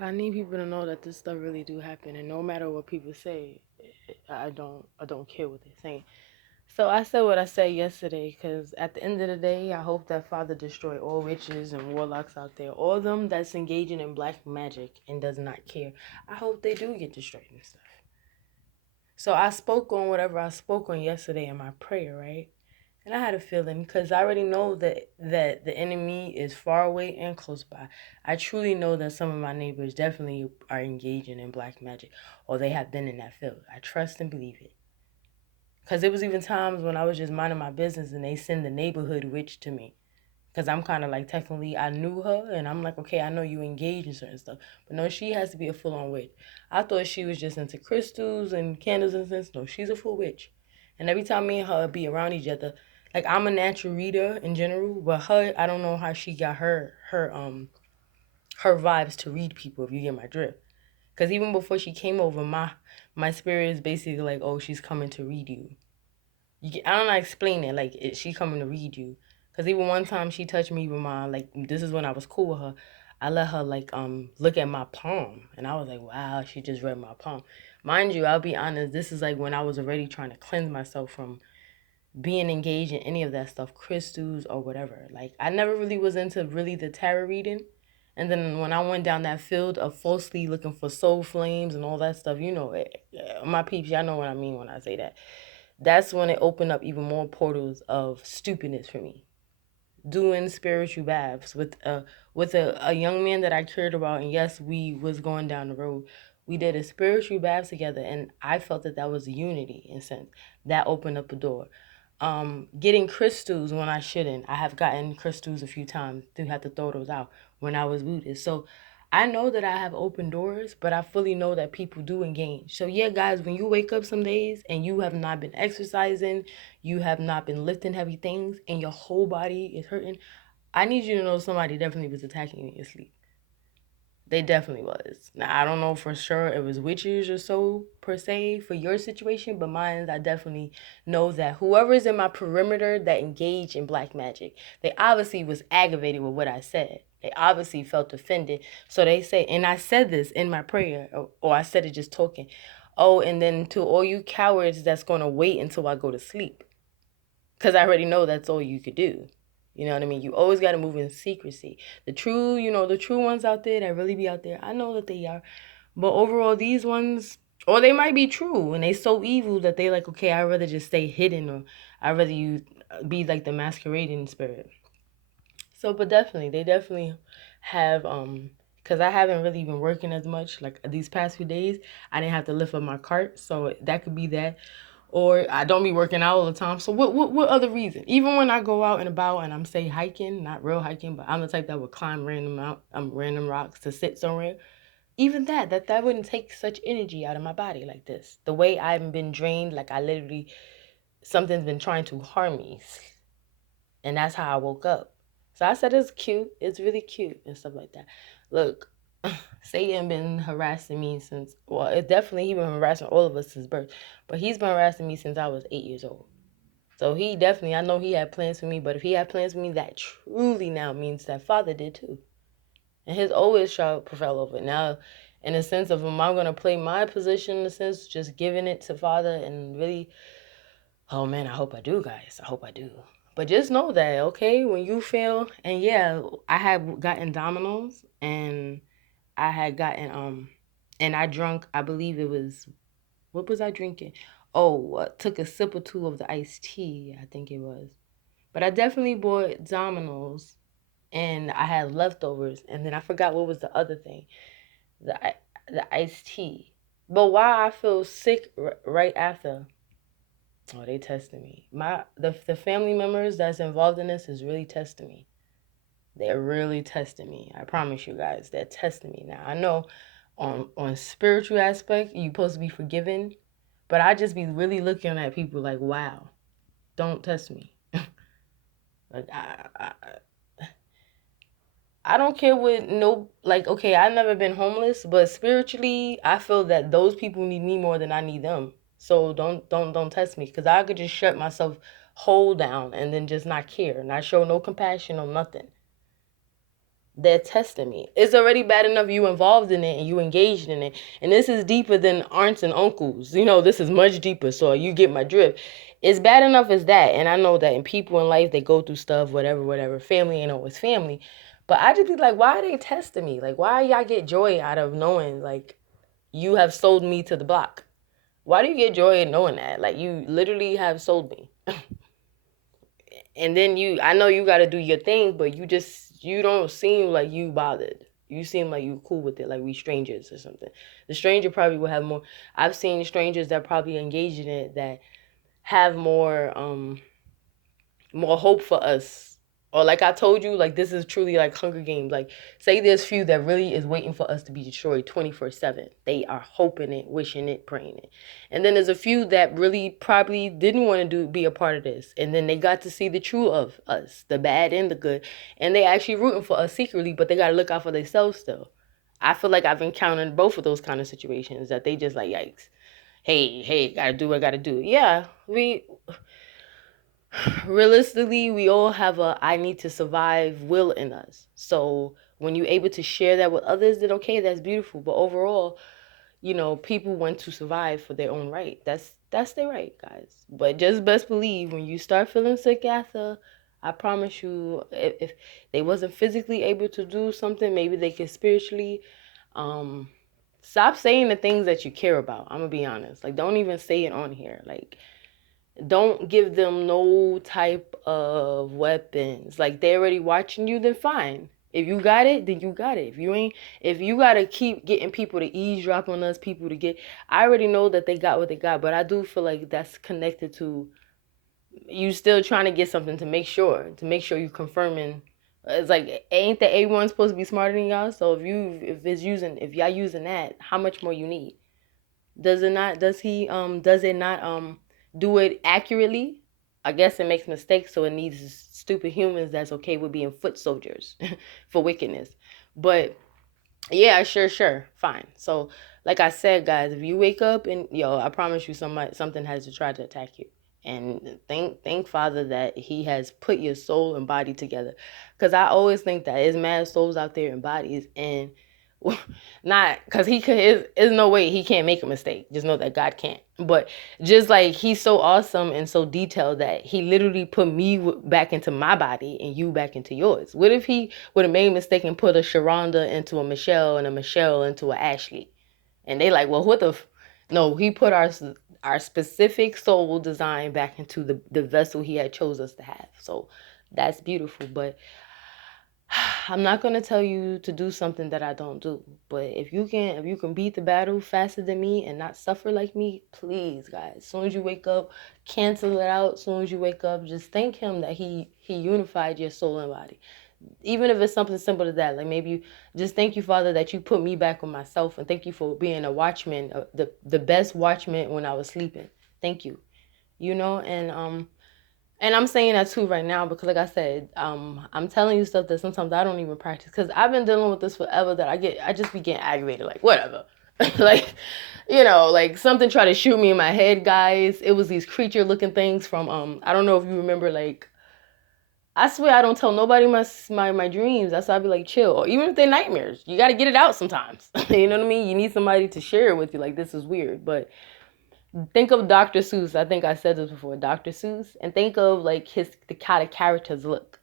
I need people to know that this stuff really do happen, and no matter what people say, I don't care what they're saying. So I said what I said yesterday, because at the end of the day, I hope that Father destroy all witches and warlocks out there, all them that's engaging in black magic and does not care. I hope they do get destroyed and stuff. So I spoke on whatever I spoke on yesterday in my prayer, right? And I had a feeling because I already know that the enemy is far away and close by. I truly know that some of my neighbors definitely are engaging in black magic, or they have been in that field. I trust and believe it. Because there was even times when I was just minding my business and they send the neighborhood witch to me. Because I'm kind of like, technically, I knew her, and I'm like, okay, I know you engage in certain stuff. But no, she has to be a full on witch. I thought she was just into crystals and candles and things. No, she's a full witch. And every time me and her be around each other, like, I'm a natural reader in general, but her, I don't know how she got her vibes to read people, if you get my drift. Because even before she came over, my spirit is basically like, oh, she's coming to read you. I don't know how to explain it. Like, she coming to read you. Cause even one time she touched me with my, like, this is when I was cool with her. I let her like look at my palm, and I was like, wow, she just read my palm. Mind you, I'll be honest. This is like when I was already trying to cleanse myself from being engaged in any of that stuff, crystals or whatever. Like, I never really was into really the tarot reading. And then when I went down that field of falsely looking for soul flames and all that stuff, my peeps, y'all know what I mean when I say that. That's when it opened up even more portals of stupidness for me. Doing spiritual baths with a young man that I cared about, and yes, we was going down the road. We did a spiritual bath together, and I felt that that was a unity in a sense. That opened up a door. Getting crystals when I shouldn't. I have gotten crystals a few times. Do have to throw those out when I was Buddhist. So I know that I have open doors, but I fully know that people do engage. So yeah, guys, when you wake up some days and you have not been exercising, you have not been lifting heavy things, and your whole body is hurting, I need you to know somebody definitely was attacking you in your sleep. They definitely was. Now I don't know for sure it was witches or so per se for your situation, but mine, I definitely know that whoever is in my perimeter that engaged in black magic, they obviously was aggravated with what I said. They obviously felt offended. So they say, and I said this in my prayer, or I said it just talking. Oh, and then to all you cowards that's gonna wait until I go to sleep, because I already know that's all you could do. You know what I mean? You always got to move in secrecy. The true ones out there that really be out there, I know that they are. But overall, these ones, or they might be true, and they so evil that they like, okay, I'd rather just stay hidden, or I'd rather you be like the masquerading spirit. So, but definitely, they definitely have, because I haven't really been working as much, like these past few days, I didn't have to lift up my cart, so that could be that, or I don't be working out all the time. So what other reason? Even when I go out and about and I'm say hiking, not real hiking, but I'm the type that would climb random rocks to sit somewhere. Even that wouldn't take such energy out of my body like this. The way I've been drained, like I literally something's been trying to harm me, and that's how I woke up. So I said it's cute. It's really cute and stuff like that. Look, Satan been harassing me since, well, it definitely he been harassing all of us since birth, but he's been harassing me since I was 8 years old. So he definitely, I know he had plans for me, but if he had plans for me, that truly now means that Father did too. And his always shall prevail over it. Now, in a sense of am I going to play my position in a sense, just giving it to Father and really, oh man, I hope I do, guys. I hope I do. But just know that, okay, when you fail, and yeah, I had gotten dominoes, and I had gotten and I drunk. I believe it was, what was I drinking? Oh, took a sip or two of the iced tea. I think it was. But I definitely bought Domino's, and I had leftovers, and then I forgot what was the other thing, the the iced tea. But why I feel sick right after? Oh, they tested me. The family members that's involved in this is really testing me. They're really testing me. I promise you guys, they're testing me. Now I know on spiritual aspect, you're supposed to be forgiven, but I just be really looking at people like, wow, don't test me. Like I don't care what no like okay, I've never been homeless, but spiritually I feel that those people need me more than I need them. So don't test me, because I could just shut myself whole down and then just not care, not show no compassion or nothing. They're testing me. It's already bad enough you involved in it and you engaged in it. And this is deeper than aunts and uncles. This is much deeper. So you get my drift. It's bad enough as that. And I know that in people in life, they go through stuff, whatever, whatever. Family ain't always family. But I just be like, why are they testing me? Like, why y'all get joy out of knowing, like, you have sold me to the block? Why do you get joy in knowing that? Like, you literally have sold me. And then I know you got to do your thing, but you don't seem like you bothered. You seem like you cool with it, like we strangers or something. The stranger probably will have more. I've seen strangers that probably engage in it that have more hope for us. Or like I told you, like this is truly like Hunger Games. Like say there's few that really is waiting for us to be destroyed 24/7. They are hoping it, wishing it, praying it. And then there's a few that really probably didn't want to be a part of this. And then they got to see the true of us, the bad and the good. And they actually rooting for us secretly, but they gotta look out for themselves still. I feel like I've encountered both of those kind of situations that they just like yikes. Hey, gotta do what I gotta do. Yeah, we realistically, we all have a I need to survive will in us. So when you're able to share that with others, then okay, that's beautiful. But overall, people want to survive for their own right. That's their right, guys. But just best believe when you start feeling sick after, I promise you, if they wasn't physically able to do something, maybe they could spiritually. Um, Stop saying the things that you care about. I'm gonna be honest. Like, don't even say it on here. Like, don't give them no type of weapons. Like they already watching you, then fine. If you got it, then you got it. If you gotta keep getting people to eavesdrop on us, people to get, I already know that they got what they got, but I do feel like that's connected to you still trying to get something to make sure you confirming. It's like ain't the A1 supposed to be smarter than y'all? So if y'all using that, how much more you need? Does it not do it accurately? I guess it makes mistakes, so it needs stupid humans that's okay with being foot soldiers for wickedness. But yeah, sure, fine. So like I said, guys, if you wake up and I promise you something has to try to attack you. And thank Father that He has put your soul and body together. Cause I always think that there's mad souls out there in bodies, and not because he could is no way he can't make a mistake. Just know that God can't. But just like He's so awesome and so detailed that He literally put me back into my body and you back into yours. What if He would have made a mistake and put a Sharonda into a Michelle and a Michelle into a Ashley? And they like, well, what the no, He put our specific soul design back into the vessel He had chose us to have. So that's beautiful. But I'm not gonna tell you to do something that I don't do. But if you can beat the battle faster than me and not suffer like me, please, guys. As soon as you wake up, cancel it out. As soon as you wake up, just thank Him that He unified your soul and body. Even if it's something simple as that, like maybe you just thank you, Father, that you put me back with myself, and thank you for being a watchman, the best watchman when I was sleeping. Thank you. And I'm saying that too right now because, like I said, I'm telling you stuff that sometimes I don't even practice because I've been dealing with this forever. That I just be getting aggravated, like whatever, like, like something tried to shoot me in my head, guys. It was these creature-looking things from I don't know if you remember, like I swear I don't tell nobody my dreams. That's why I be like chill, or even if they're nightmares, you got to get it out sometimes. You know what I mean? You need somebody to share it with you. Like this is weird, but think of Dr. Seuss. I think I said this before, Dr. Seuss, and think of like how the characters look,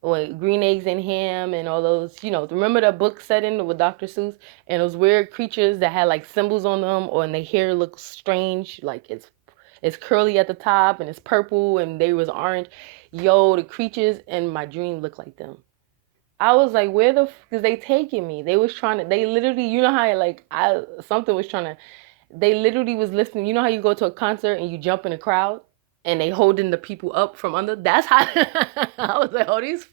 like Green Eggs and Ham and all those. Remember the book setting with Dr. Seuss and those weird creatures that had like symbols on them, or and their hair looks strange, like it's curly at the top and it's purple and they was orange. Yo, the creatures in my dream look like them. I was like, where the because they taking me? They literally, how like something was trying to they literally was listening. You know how you go to a concert and you jump in a crowd and they holding the people up from under? That's how I was like, oh, these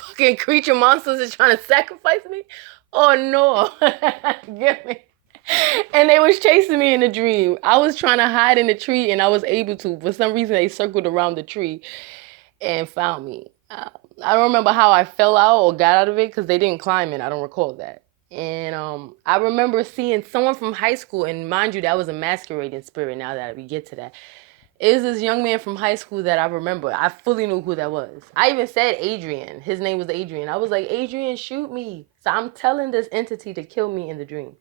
fucking creature monsters is trying to sacrifice me? Oh no. Get me. And they was chasing me in a dream. I was trying to hide in the tree and I was able to. For some reason, they circled around the tree and found me. I don't remember how I fell out or got out of it because they didn't climb it. I don't recall that. And I remember seeing someone from high school, and mind you, that was a masquerading spirit. Now that we get to that, It was this young man from high school that I remember. I fully knew who that was. I even said Adrian. His name was Adrian. I was like, Adrian, shoot me. So I'm telling this entity to kill me in the dream.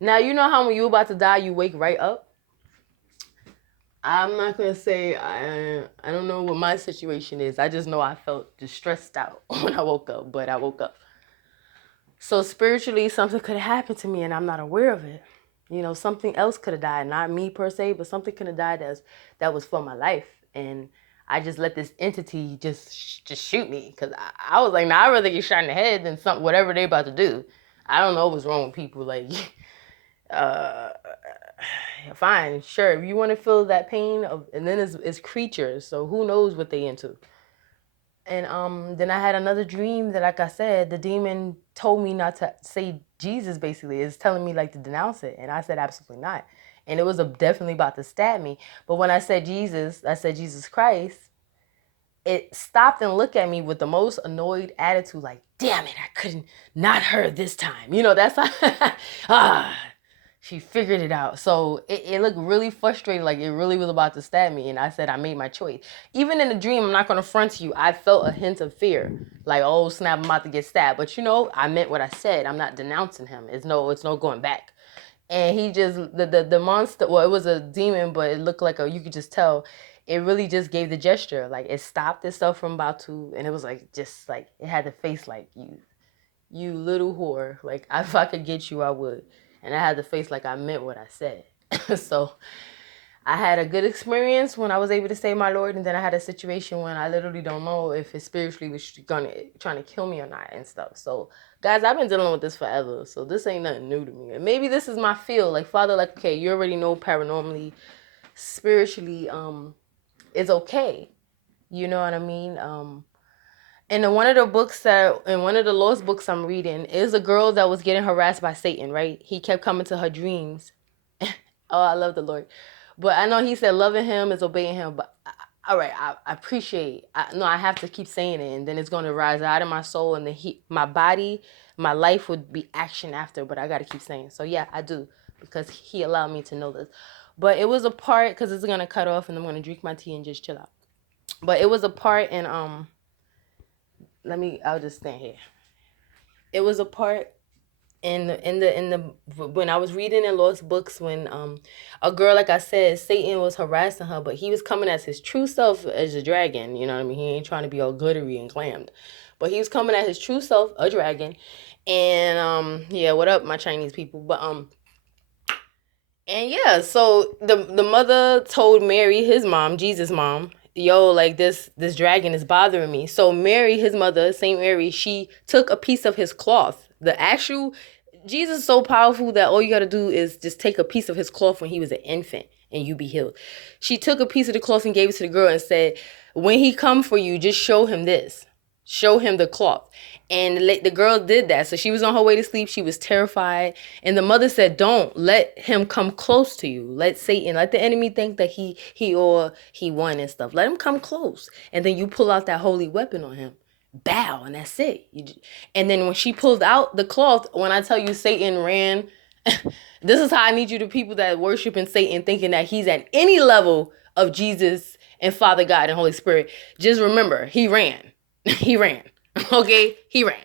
Now, you know how when you're about to die, you wake right up? I'm not going to say, I don't know what my situation is. I just know I felt just stressed out when I woke up, but I woke up. So spiritually, something could have happened to me and I'm not aware of it. You know, something else could have died, not me per se, but something could have died that was for my life. And I just let this entity just shoot me because I was like, nah, I'd rather get shot in the head than something, whatever they about to do. I don't know what's wrong with people. Like, uh, fine, sure. If you want to feel that pain, and then it's creatures, so who knows what they into. And then I had another dream that, like I said, the demon told me not to say Jesus. Basically, it's telling me like to denounce it, and I said absolutely not. And it was definitely about to stab me. But when I said Jesus, I said Jesus Christ. It stopped and looked at me with the most annoyed attitude, like, "Damn it, I couldn't not her this time." You know, that's ah. She figured it out. So it looked really frustrated, like it really was about to stab me. And I said I made my choice. Even in the dream, I'm not going to front to you, I felt a hint of fear. Like, oh, snap, I'm about to get stabbed. But, you know, I meant what I said. I'm not denouncing him. It's no going back. And he just, the monster, well, it was a demon, but it looked like you could just tell. It really just gave the gesture. Like, it stopped itself from about to, and it was like, just like, it had the face like, you little whore. Like, if I could get you, I would. And I had the face like I meant what I said. So I had a good experience when I was able to save my Lord. And then I had a situation when I literally don't know if it spiritually was trying to kill me or not and stuff. So, guys, I've been dealing with this forever. So this ain't nothing new to me. And maybe this is my field. Like, Father, like, okay, you already know paranormally, spiritually, it's okay. You know what I mean? And in one of the lost books I'm reading, is a girl that was getting harassed by Satan, right? He kept coming to her dreams. Oh, I love the Lord. But I know he said loving him is obeying him. But all right, I appreciate. I have to keep saying it, and then it's going to rise out of my soul, and then my body, my life would be action after. But I got to keep saying. So yeah, I do, because he allowed me to know this. But it was a part, because it's going to cut off, and I'm going to drink my tea and just chill out. But it was a part in I'll just stand here. It was a part in the when I was reading in lost books, when a girl, like I said, Satan was harassing her, but he was coming as his true self as a dragon. You know what I mean? He ain't trying to be all glittery and clammed, but he was coming as his true self, a dragon. And yeah, what up, my Chinese people? But and yeah, so the mother told Mary, his mom, Jesus' mom, yo, like this dragon is bothering me. So Mary, his mother, Saint Mary, she took a piece of his cloth. The actual Jesus is so powerful that all you gotta do is just take a piece of his cloth when he was an infant and you be healed. She took a piece of the cloth and gave it to the girl and said, when he come for you, just show him this. Show him the cloth. And the girl did that. So she was on her way to sleep. She was terrified. And the mother said, don't let him come close to you. Let Satan, let the enemy think that he won and stuff. Let him come close. And then you pull out that holy weapon on him. Bow, and that's it. And then when she pulled out the cloth, when I tell you Satan ran, this is how I need you to people that worship in Satan, thinking that he's at any level of Jesus and Father God and Holy Spirit. Just remember, he ran. He ran. Okay? He ran.